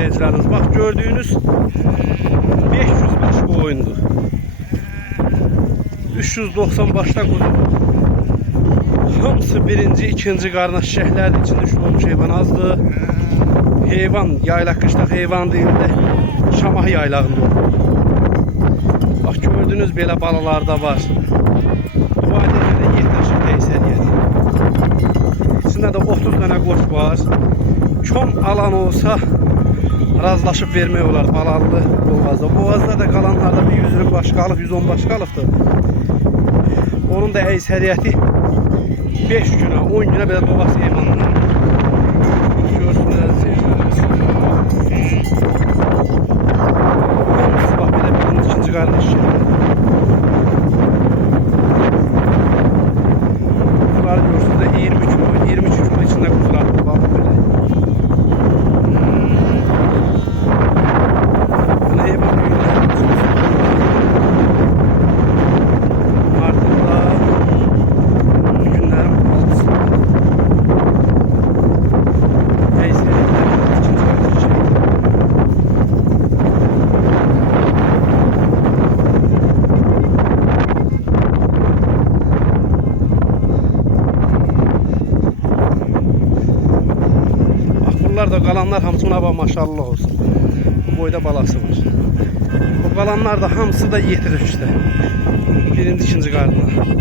izleyicileriniz. Bak gördüğünüz 500 baş bu oyundu. 390 başta kuzu. Hamısı birinci, ikinci qardaş şəhərlərdir. İçində şu olmuş heyvan azdı. Heyvan, yaylaq qışlaq heyvan değil de Şamah yaylağında olur. Bak gördüğünüz belə balalar da var. Bu ailede 7 yaşında əksəriyyət. İçində də 30 dənə qoç var. Kom alan olsa razılaşıb vermək olar balalı boğazda. Boğazda da qalanlarda bir 100 baş qalıb, 110 baş qalıbdır. Onun da əksəriyyəti 5 günə, 10 günə belə doğası heyvanlar. Görsünlər seyircilərimiz. Bak belə birinci, ikinci qardaş. Kuzuları görsünüz də 23 gün içində kuzulardır. Bak belə. Buna heyvan büyüklər. Ardında günlərim 6'sı. Bunlar da kalanlar hamısı ona maşallah olsun. Bu boyda balası var. Bu kalanlar da hamısı da yetirir işte. Birinci, ikinci qarnına.